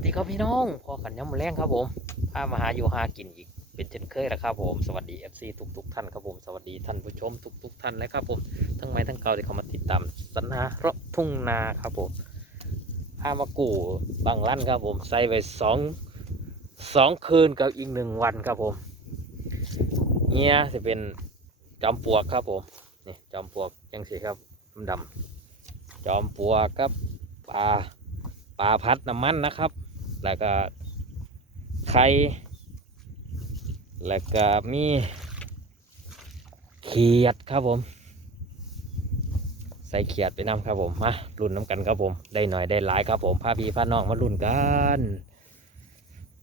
วัสดีครับพี่น้องพอกันย้ำแรงครับผมพามาหาอยู่หากินอีก เป็นเช่นเคยแล้วครับผม สวัสดี FC ทุกทุกๆท่านครับผม สวัสดีท่านผู้ชมทุกทุกๆท่านเลยครับผม ทั้งไม้ทั้งเก่าที่เขามาติดตามสัญหาเราะทุ่งนาครับผมพามากู่บางลั่นครับผม ใส่ไปสองสองคืนกับอีกหนึ่งวันครับผม เนี่ยจะเป็นจอมปลวกครับผม นี่จอมปลวกยังสิครับดำๆจอมปลวกครับปลาปลาพัดน้ำมันนะครับ แล้วก็ไข่แล้วก็มีเขียดครับผม ใส่เขียดไปน้ำครับผมมารุ่นน้ำกันครับผม ได้หน่อยได้หลายครับผมพาพี่พาน้องมารุ่นกัน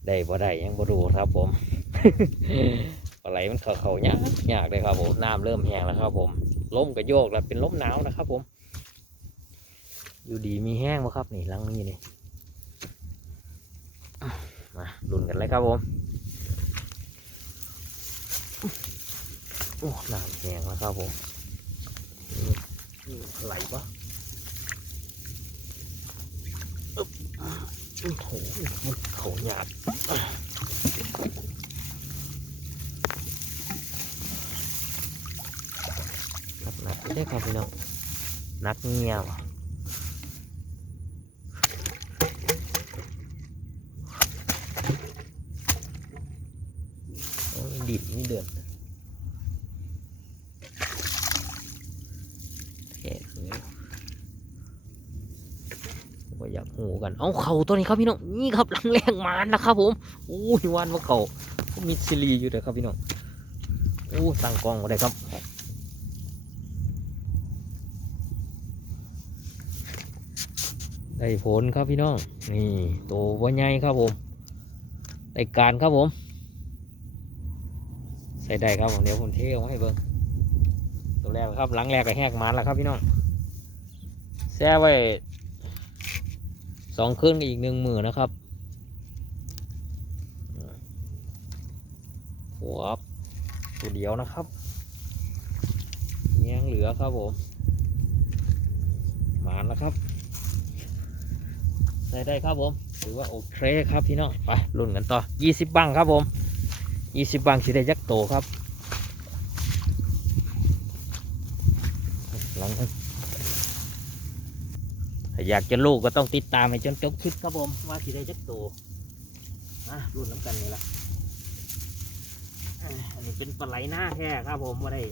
ได้บ่ได้ยังบ่รู้ครับผมปลาไหลมันเขาเขายากยากเลยครับผมน้ำเริ่มแห้งแล้วครับผมล้มก็โยกแล้วเป็นล้มหนาวนะครับผม อยู่ดีมีแห้งบ่ครับนี่หลังนี้นี่ มาลุ้นกันเลยครับผมโอ้น้ำแหงแล้วครับผมไหลปะโอ้โหมันเขาหยาบครับหนักไม่ได้ครับพี่น้องนักเงียบ โอ้ยดิบ นี่เดือดแท้เลยว่าอยากหูกัน เอาเข่าตัวนี้ครับพี่น้อง นี่ครับลังแรงมานนะครับผมโอ้ยวันว่าเข่าก็มีซิลีอยู่เลยครับพี่น้องโอ้ตั้งกล้องมาได้ครับได้ผลครับพี่น้อง นี่โตว่าใหญ่ครับผมได้การครับผม ใส่ได้ครับผมเดี๋ยวผมเทออกมาให้เบิ่งตัวแรกครับหลังแรกก็แหกมันแล้วครับพี่น้องแช่ไว้สองคืนกับอีกหนึ่งมือนะครับหัวตัวเดียวนะครับเงี้ยงเหลือครับผมหมานแล้วครับใส่ได้ครับผม ถือว่าโอเคครับพี่น้องไปรุ่นกันต่อยี่สิบบังครับผม ยี่สิบบางสิได้ยักโตครับลองอยากจะลูกก็ต้องติดตามให้จนจบคลิปครับผม ว่าสิได้ยักโตอะรุ่นน้ำกันนี่ละอะอันนี้เป็นปลาไหลหน้าแท้ครับผมว่าได้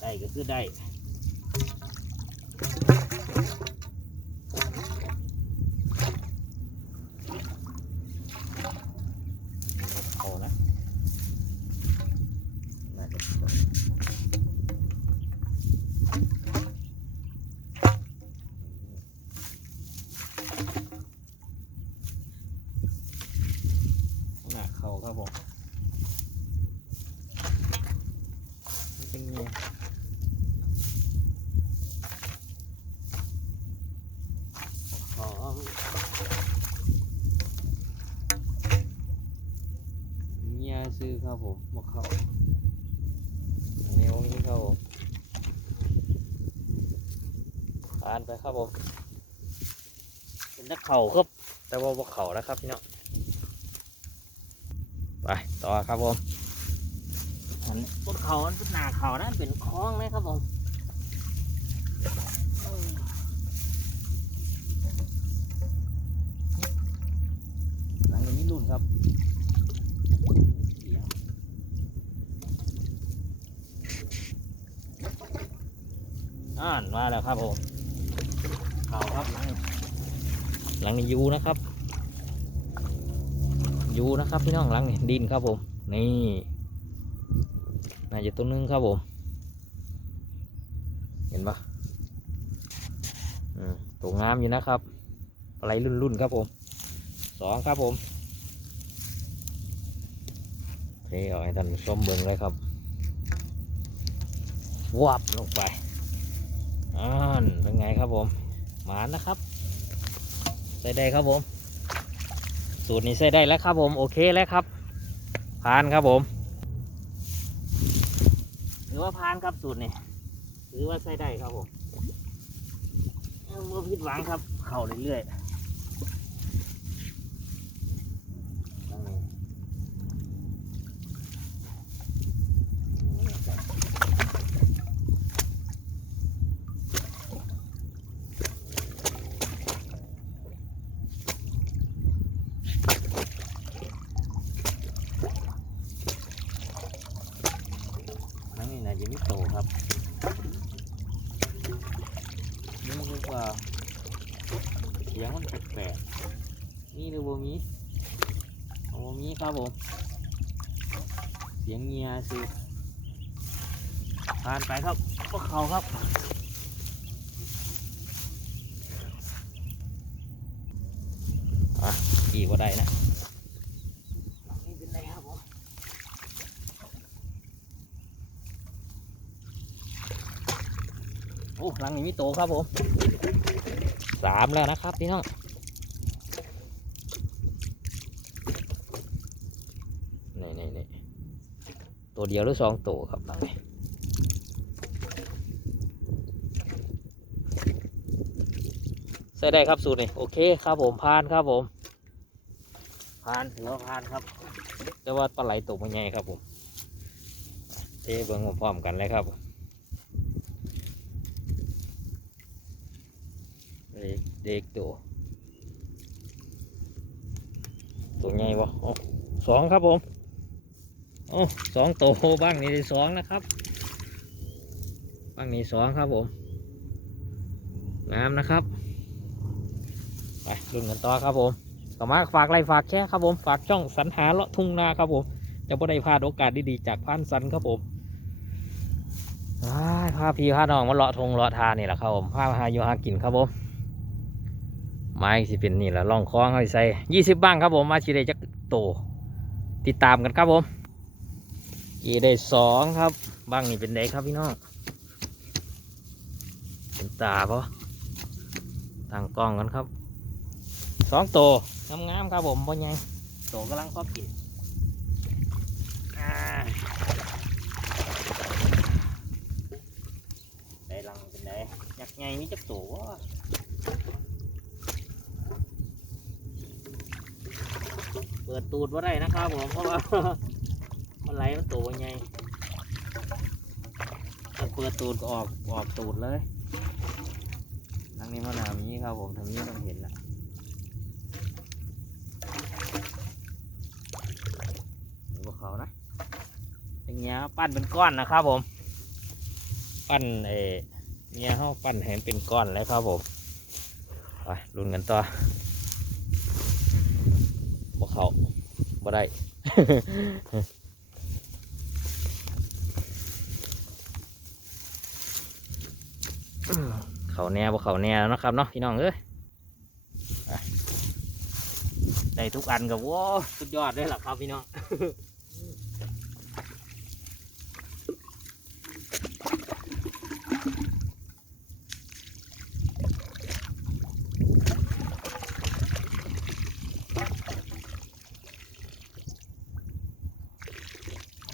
ได้ก็คือได้ เอานะน่าจะหน้าเขาครับผมมันเป็นไงอ๋อ เมีย ซื้อครับผมมะเขาอันนี้วันนี้ครับผมผ่านไปครับผม เป็นนักเข่าครับ แต่ว่ามะเขานะครับพี่น้องไปต่อครับผมอันนี้บนเขาอันเป็นหนาเขานะเป็นคลองไหมครับผมหลังนี้รุ่นครับ อ่านมาแล้วครับผมข่าวครับหลังหลังนี้ยูนะครับยูนะครับพี่น้องหลังนี่ดินครับผม นี่น่าจะตัวหนึงครับผม เห็นปะอืมตัวงามอยู่นะครับ อะไรรุ่นๆครับผมสองครับผมเทเอาให้ท่านผู้ชมเบิ่งเลยครับวับลงไป อ่านเป็นไงครับผมหมานนะครับ ใส่ได้ครับผม สูตรนี้ใส่ได้แล้วครับผม โอเคแล้วครับ ผ่านครับผมถือว่าผ่านครับสูตรนี้ถือว่าใส่ได้ครับผมไม่ผิดหวังครับ เข่าเรื่อยๆ ตครับนี่คือเาเสียงมันแปลกๆนี่หรือโบมีโบมีครับผม เสียงเงียสิผ่านไปครับพวกเขาครับอะอีกว่าได้นะ หลังนี้มีโตครับผมสามแล้วนะครับพี่น้องนี่นี่นี่ตัวเดียวหรือสองตัวครับหลังนี้ใส่ได้ครับสูตรนี่โอเคครับผมผ่านครับผมผ่านถือว่าผ่านครับแต่ว่าปลาไหลตัวมันใหญ่ครับผมเทเบิ้งพร้อมๆกันเลยครับเด็ก เด็กตัว ตัวใหญ่วะโอ้สองครับผมโอ้สองโตบ้างนี่สองนะครับบ้างนี้สองครับผมงามนะครับไปลุ้นกันต่อครับผมก็มาฝากไลค์ฝากแชร์ครับผมฝากช่องสรรหาเลาะทุ่งนาครับผมจะไม่ได้พลาดโอกาสดีๆจากพันสันครับผมอ้าพาพี่พาน้องมาเลาะทงเลาะทานี่แหละครับผมพามาหาอยู่หากินครับผม ไม้สิเป็นนี่แหละล่องคล้องให้ใส่ยี่สิบบ้างครับผมมาชีได้จักโต ติดตามกันครับผมอีได้สองครับบ้างนี่เป็นไดครับพี่น้องเป็นตาปะตั้งกล้องกันครับสองโตัวงามๆครับผมพ่อใหญ่ตัวกำลังพอบกินได้ลังเป็นไงยักษ์ใหญ่มีจักตัววะ ปิดตูดว่าได้นะครับผมเพราะว่ามันไหลมันตัวใหญ่ถ้าเปิดตูดก็ออกออกตูดเลยทางนี้มันหนามีครับผมทางนี้ต้องเห็นละพวกเขานะอย่างเงี้ยปั้นเป็นก้อนนะครับผม ปั้นเอเงี้ยเขาปั้นให้มันเป็นก้อนแล้วครับผมไปลุ้นกันต่อพว เขาบ่ได้เขาแน่บ่เขาแน่แล้วนะครับเนาะพี่น้องเอ้ยไปได้ทุกอันกับว้าสุดยอดเลยล่ะครับพี่น้อง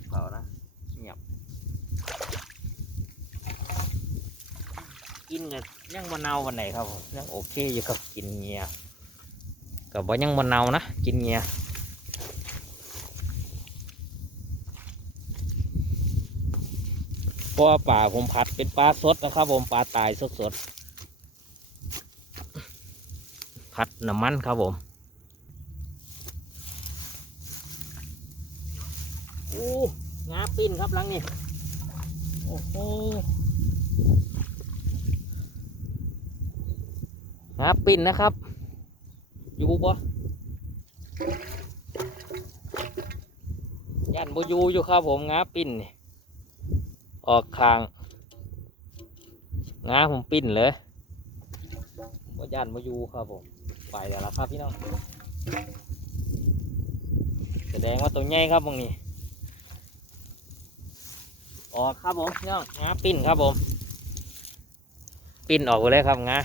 เผานะเงียบ กินกับ ยังมะนาววันไหนครับผมยังโอเคอยู่ครับกินเงียกับว่ายังมะนาวนะกินเงียเพราะป่าผมผัดเป็นปลาสดนะครับผมปลาตายสดสดๆผัดน้ำมันครับผมโอ้งาปิ้นครับหลังนี่โอ้โห งาปิ่นนะครับ อยู่ปะยันบอยู่อยู่ครับผมงาปิ่นออกคางงาผมปิ่นเลยบ่ยันบอยู่ครับผมไปแล้วละครับพี่น้องแสดงว่าตัวใหญ่ครับตรงนี้ออกครับผมพี่น้องงาปิ่นครับผม ปิ่นออกไปเลยครับงา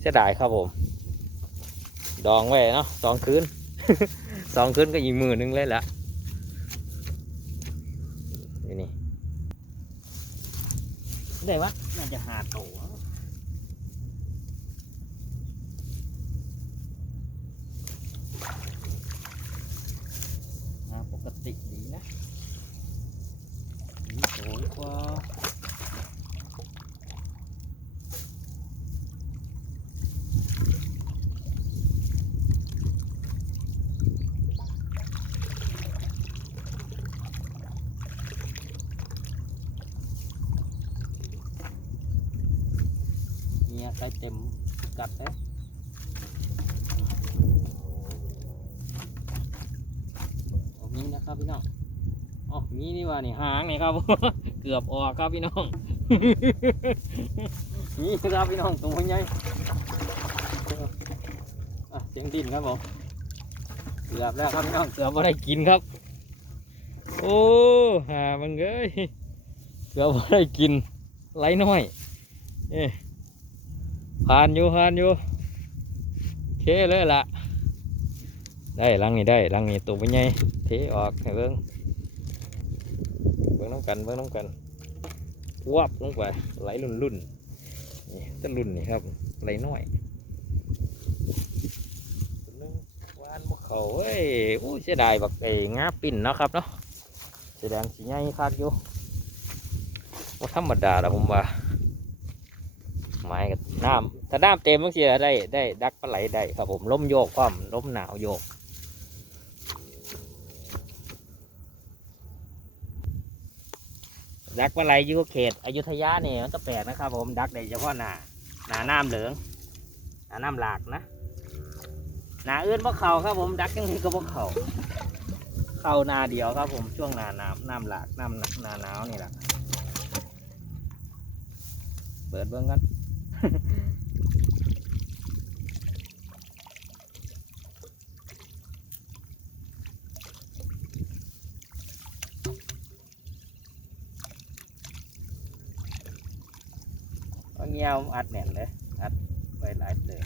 เสียดายครับผม ดองไว้เนาะสองคืน สองคืนก็อีกมือหนึงเลยละนี่นี่ได้วะน่าจะหาตัวปกติดีนะนี่สวยกว่า ใส่เต็มกัดเลยโอ้มีนะ ครับพี่น้องอ๋อมีนี่ว่านี่หางนี่ครับ เกือบออกครับพี่น้อง นี่ครับพี่น้องตัวใหญ่เสียงดินครับผมเกือบแล้วครับพี่น้องเกือบว่าได้กินครับ โอ้หามันเอ้ยเกือบว่าได้กินไหลน้อยเอ๊ผ่านอยู่ผ่านอยู่เคเลยล่ะ ได้ลังนี่ได้ลังนี่ตัวเป็นไงเทออกให้เบิ้งเบิ้งน้ำกันเบิ้งน้ำกันวับลงไปไหลรุ่นรุ่นๆนี่ต้นรุ่นนี่ครับไหลน้อยวานบกเขาเว้ยโอ้ยเสียดายบักไอ้งาปิ่นเนาะครับเนาะแสดงสีใหญ่คักอยู่ว่าธรรมดาละผมว่าไม้กับน้ำถ้าน้ำเต็มบางทีได้ได้ดักปลาไหลได้ครับผมล้มโยกความล้มหนาวโยก ดักปลาไหลยุเขตอยุธยาเนี่ยมันก็แปลกนะครับผมดักได้เฉพาะหนาหนาน้ำเหลืองหนาน้ำหลากนะหนาอื่นพวกเขาครับผมดักยังไงก็พวกเขาเข้านาเดียวครับผมช่วงหนาน้ำน้ำหลากน้ำหนาหนาวนี่แหละเปิดเบื้องกัน งี้ยวอัดแน่นเลยอัดไว้หลายเลย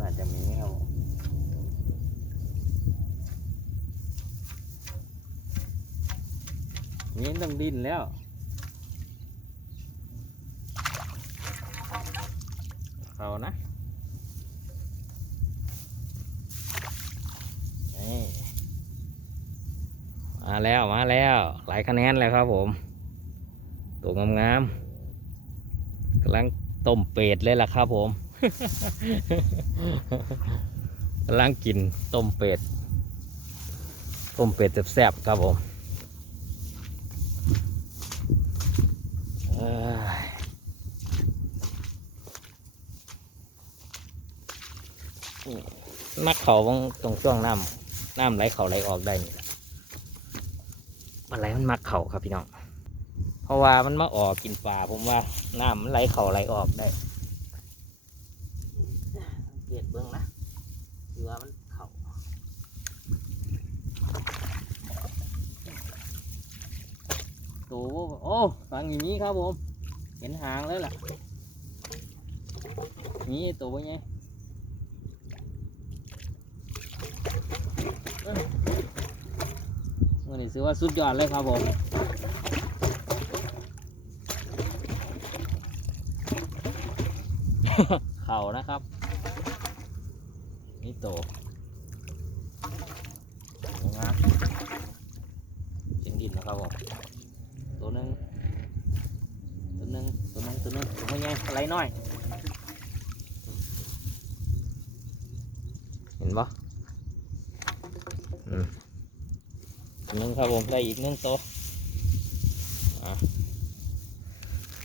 น่าจะมีครับผมนี่ต้องดิ้นแล้ว เขานะ นี่มาแล้วมาแล้ว หลายคะแนนแล้วครับผมตัวงามๆกำลังต้มเป็ดเลยล่ะครับผมกำลังกินต้มเป็ดต้มเป็ดแซ่บๆครับผมเอ้ยนี่มักเขาบางตรงช่วงน้ำน้ำไหลเขาไหลออกได้นี่ อะไรมันมักเข่าครับพี่น้องเพราะว่ามันมาออกกินปลาผมว่าน้ำมันไหลเข่าไหลออกได้เกียดเบื้องนะคือมันเข่าตัวโอ้ฟังอย่างนี้ครับผม เห็นหางแล้วล่ะ นี่ตัวไง วันนี้ถือว่าสุดยอดเลยครับผมเข่านะครับ นี่โตงามเสียงดินนะครับผมตัวหนึ่งตัวหนึ่งตัวหนึ่งตัวหนึ่งตัวไงอะไรน้อย เห็นปะอืมตัวหนึ่ง ครับผมได้อีกหนึ่งตัว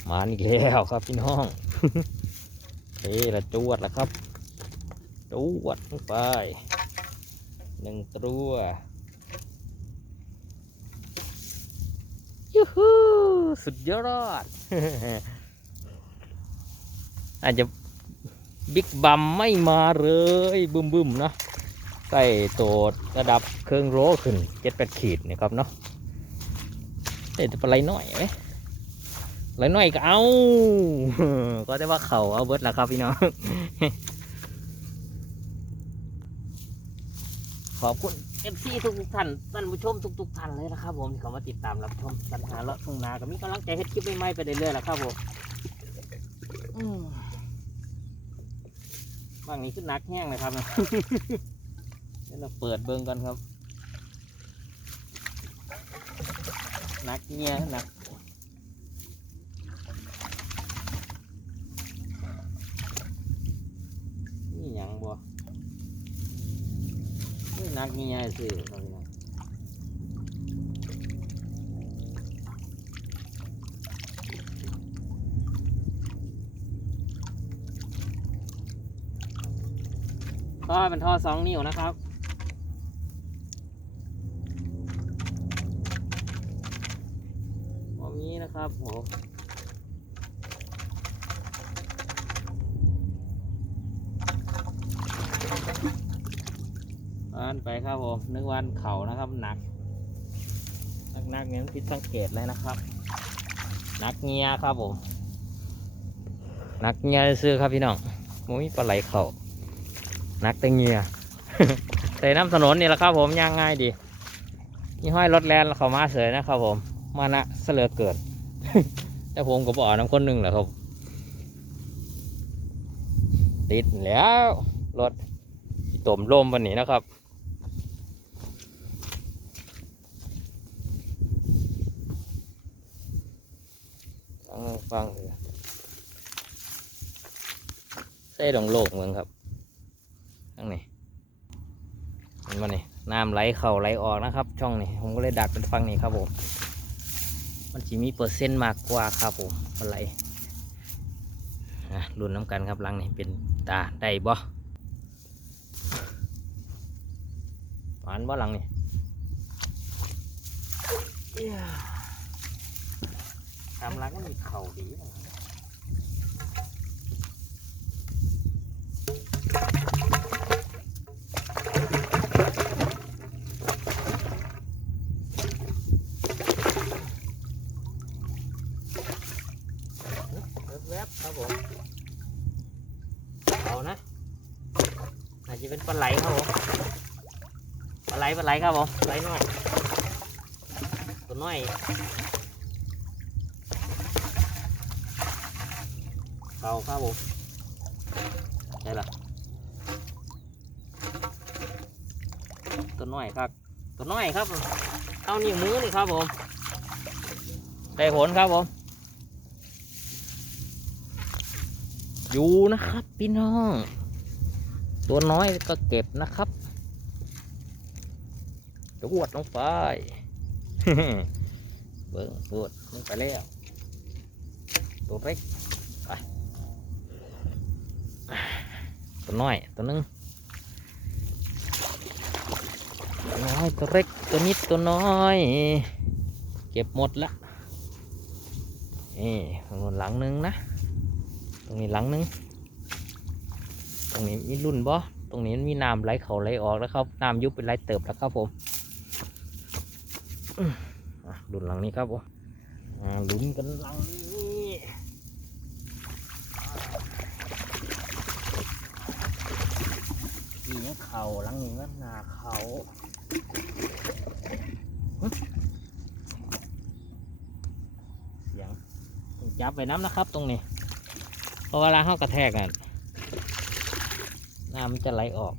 มาอีกแล้วครับพี่น้องเฮ้ละจวดแล้วครับจวดลงไปหนึ่งตัวยูฮูสุดยอด อาจจะบิ๊กบัมไม่มาเลยบึมบึมเนาะ ใส่ตัวระดับเครื่องโรขึ้นเจ็ดแปดขีดเนี่ยครับเนาะแต่ปลาไหลหน่อยไหมไหลน่อยก็เอา ก็ได้ว่าเขาเอาเบิร์ดแล้วครับพี่น้องขอบคุณเอฟซีทุกท่านท่านผู้ชมทุกๆท่านเลยนะครับผมที่เขามาติดตามรับชมปัญหาเลาะทุ่งนาก็มีกำลังใจเฮ็ดคลิปใหม่ๆไปเรื่อยๆแล้วครับผมบางนี้ขึ้นนักแห้งเลยครับ เราเปิดเบิ้งกันครับหนักเงี้ยหนักนี่ยังบ่นี่หนักเงี้ยสิเราเน่ยท่อเป็นท่อสองนิ้วนะครับ ครับโหอ่านไปครับผมนึกวันเข่านะครับหนักนักนักๆเน้นพิดสังเกตเลยนะครับนักเงียครับผมนักเงียซื้อครับพี่น้องมุ้ยปลาไหลเข่านักแต่เงียใส่น้ำถนนนี่แหละครับผมย่างง่ายดีนี่ห้อยรถแลนเขามาเสยนะครับผมมานะเสลือเกิด แต่ผมก็บอกน้ำคนหนึ่งแหละครับ ติดแล้วรถที่ตมลมวันนี้นะครับฟังฟังเลยใส่ดงโลกเมืองครับทั้งนี้เห็นมันนี่น้ำไหลเข่าไหลออกนะครับ ช่องนี้ผมก็เลยดัดเป็นฟังนี้ครับผม มันจะมีเปอร์เซ็นต์มากกว่าครับผมอะไรอะรุ่นน้ำกันครับหลังนี้เป็นตาได้บ่หวานบ่หลังนี่เอี้ยทำรังก็มีเข่าดี แวบๆครับผมเอานะอาจจะเป็นปลาไหลครับผมปลาไหลปลาไหลครับผมปลาไหลน้อยตัวน้อยเขาครับผมใช่ละตัวน้อยครับตัวน้อยครับเท่านิ้วมือนี่ครับผมได้ผลครับผม อยู่นะครับ พี่น้อง ตัวน้อยก็เก็บนะครับจะวดลงไปเบิ้งปวดลงไปแล้วตัวเล็กตัวน้อยตัวนึงตัวน้อยตัวเล็กตัวนิดตัวน้อย เก็บหมดละนี่หลังหนึงนะ ตรงนี้หลังนึง ตรงนี้มีรุ่นบ่ตรงนี้มีน้ำไหลเขาไหลออกแล้วครับน้ำยุบเป็นไหลเติบแล้วครับผมรุ่นหลังนี้ครับผมอ่าลุ้นกันหลังนี้นี่ยังเขาหลังนี้ก็นาเขาเสียงจับไปน้ำนะครับตรงนี้ พราะเวลาเขากระแทกน่ะน้ำมันจะไหลออก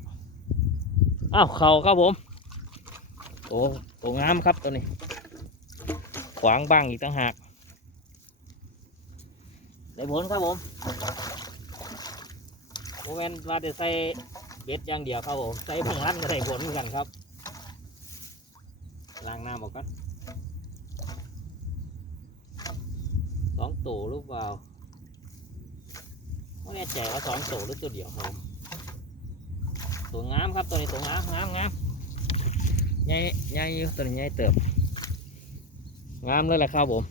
อ้าวเข่าครับผม โอ้โหงามครับตัวนี้ ขวางบ้างอีกต่างหากได้ผลครับผมโมเมนว่าจะใส่เบ็ดอย่างเดียวครับผมใส่พังรันก็ได้ผลเหมือนกันครับล้างน้ำออกก่อนสองตัวหรือเปล่า ไม่แน่ใจว่าสองตัวหรือตัวเดียวครับตัวงามครับตัวนี้ตัวงามงามงามใหญ่ใหญ่อยู่ตัวนี้ใหญ่เติบงามเลยแหละครับผม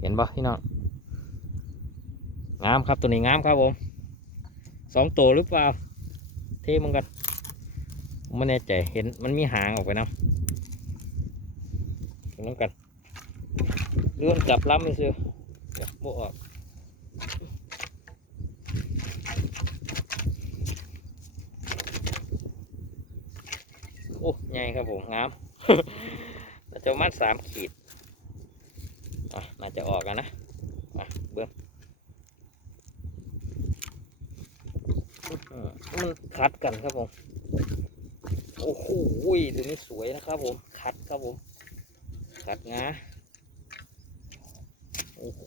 เห็นปะพี่น้องงามครับตัวนี้งามครับผมสองตัวหรือเปล่า เท่มันกันไม่แน่ใจเห็นมันมีหางออกไปนะตรงนั้นกันเลื่อนจับล้ำไม่ซื้อเสียโบออก อ้ใหญ่ครับผมงามน่าจะประมัดสามขีดอะน่าจะออกกันนะอะเบื้องอ่ามันคัดกันครับผม โอ้โหตัวนี้สวยนะครับผม คัดครับผม คัดงาโอ้โห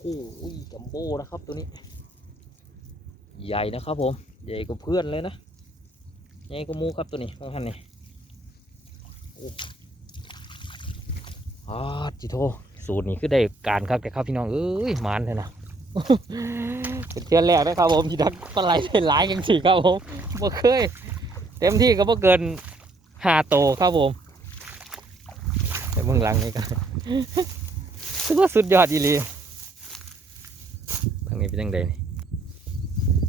จัมโบ้นะครับตัวนี้ ใหญ่นะครับผม ใหญ่กว่าเพื่อนเลยนะ ใหญ่กว่าหมูครับตัวนี้บางท่านนี่ โอ้อาจิโท สูตรนี้คือได้การครับแกครับพี่น้องเอ้ยหมันเลยนะเป็นเทือนแรกนะครับผมที่ดักปลาไหลได้หลายกันสิครับผมบ่เคย เต็มที่ก็บ่เกินห้าโตครับผม แต่เบื้องหลังนี่ก็ถือว่าสุดยอดอีหลีทางนี้เป็นยังไงนี่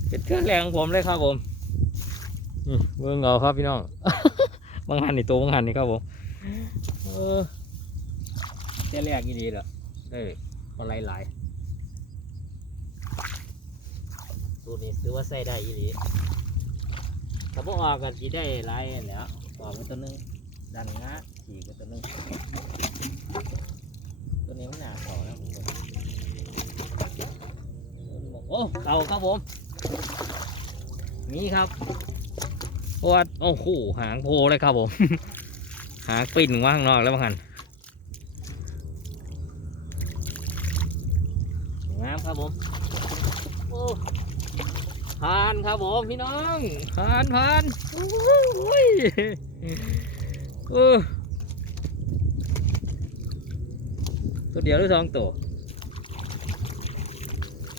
เป็นเทือนแรกของผมเลยครับผมนี่เบื้องเงาครับพี่น้อง บางหันนี่ตัวบางหันนี่ครับผมเออเทือนแรกอีหลีเหรอเอ้ยปลาไหลหลายตัวนี้ถือว่าใส่ได้อีหลีถ้าบ่ออกก็สิได้หลายอันแหล้วออกมาตัวนึงดันงาขี่ก็ตัวนึงตัวนี้มันหนาต่อแล้วผมโอ้เต่าครับผมมีครับ ปวดโอ้โหหางโพเลยครับผม หางปิ่นว่างนอกแล้วมั้งหันงามครับผมโอ้ผ่านครับผมพี่น้องผ่านผ่านโอ้ยเออตัวเดียวหรือสองตัว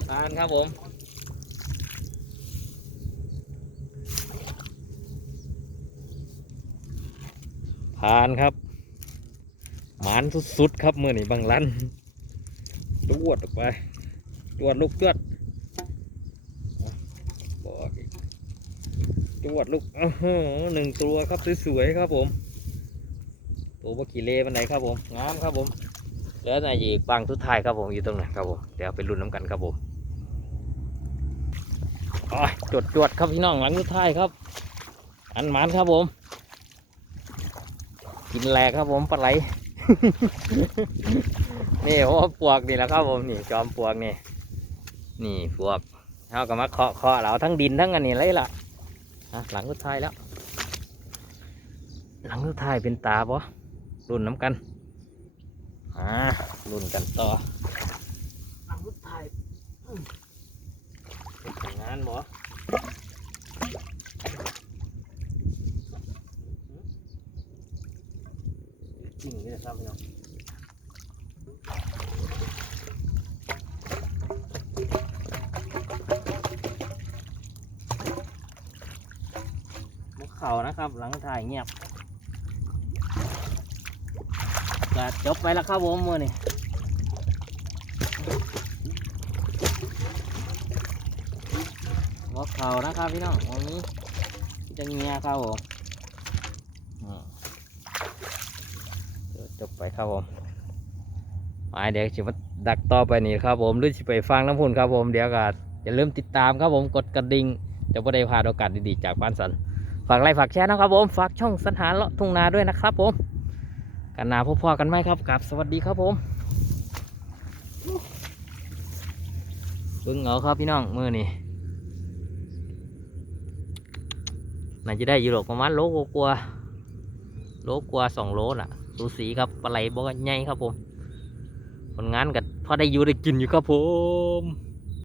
ผ่านครับผม ผ่านครับ หมานสุดๆครับเมื่อนี่บางลันตวดออกไปตวดลูกตวดบอกอีกจวดลูกอ้หนึ่งตัวครับสวยๆครับผมตัวบกีเลมันไหนครับผมงามครับผมแล้วนายอีกบางทุดท้ายครับผมอยู่ตรงไหนครับผมเดี๋ยวไปลุ้นน้ำกันครับผมอ๋อจดจวดครับพี่น้องหลังทุดท้ายครับ อันหมันครับผม กินแหลกครับผมปลาไหล นี่โอ้ปวกนี่แหละครับผมนี่จอมปวกนี่ นี่ปวกเขาก็มาเคาะเคาะเราทั้งดินทั้งอันนี้เลยล่ะอะหลังสุดท้ายแล้ว หลังสุดท้ายเป็นตาบ่รุ่นน้ำกันอ่ารุ่นกันต่อหลังสุดท้ายอืมเป็นงานบ่จริงเลยครับพี่น้อง มุกเขา นะครับ หลังถ่ายเงียบก็จบไปแล้วครับผมมือนี่มุกเขานะครับพี่น้องวันนี้จะเงียครับผมจบไปครับผมไปเดี๋ยวจะมาดักต่อไปนี่ครับผมหรือจะไปฟังน้ำพุ่นครับผมเดี๋ยวก็อย่าลืมติดตามครับผมกดกระดิ่งจะไม่ได้พลาดโอกาสดีๆจากบ้านสัน ฝากไลค์ฝากแชร์นะครับผมฝากช่องสัญหาเลาะทุ่งนาด้วยนะครับผมกันนาพบพอกันไหมครับกับสวัสดีครับผมเบิ่งเหงาครับพี่น้องมือนี่น่าจะได้อยู่หรอกประมาณโลกกว่าๆโลกกว่าสองโลน่ะสูสีครับปลาไหลบอกว่าใหญ่ครับผมผลงานกับพอได้อยู่ได้กินอยู่ครับผม